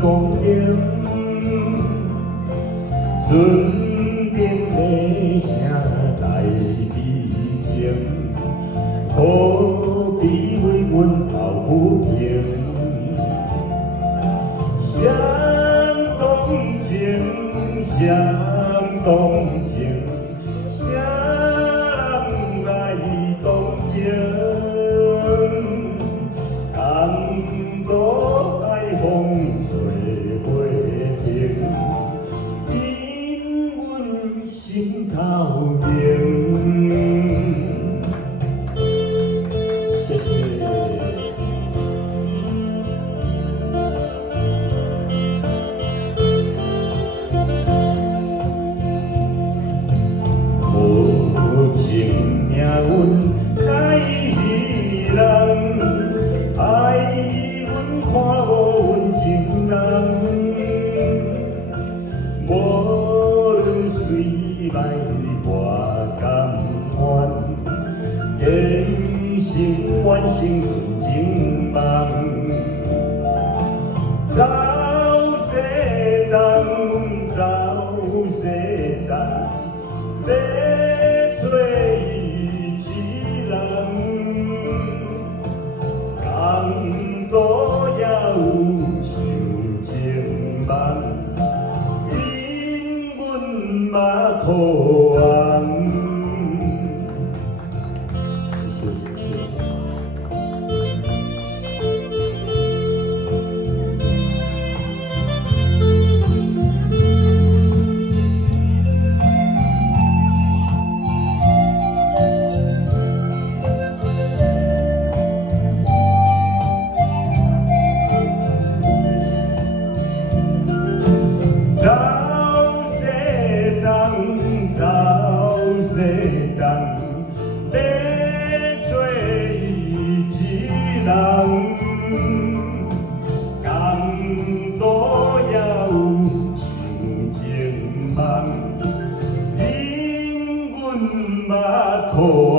光景，唇边的声来美情，可比为阮头不平。相同情，相同情，谁人来同情？共渡海风吹袂停，因阮心头明。谢谢。无情命运该伊人，爱阮看无阮情人，无论水来我甘愿，坚信完成纯情梦。走西东，走西东，要找伊一人，共渡也有像情梦，因阮嘛可望。走西东，要做伊一人，共渡也有像情梦，因阮嘛可。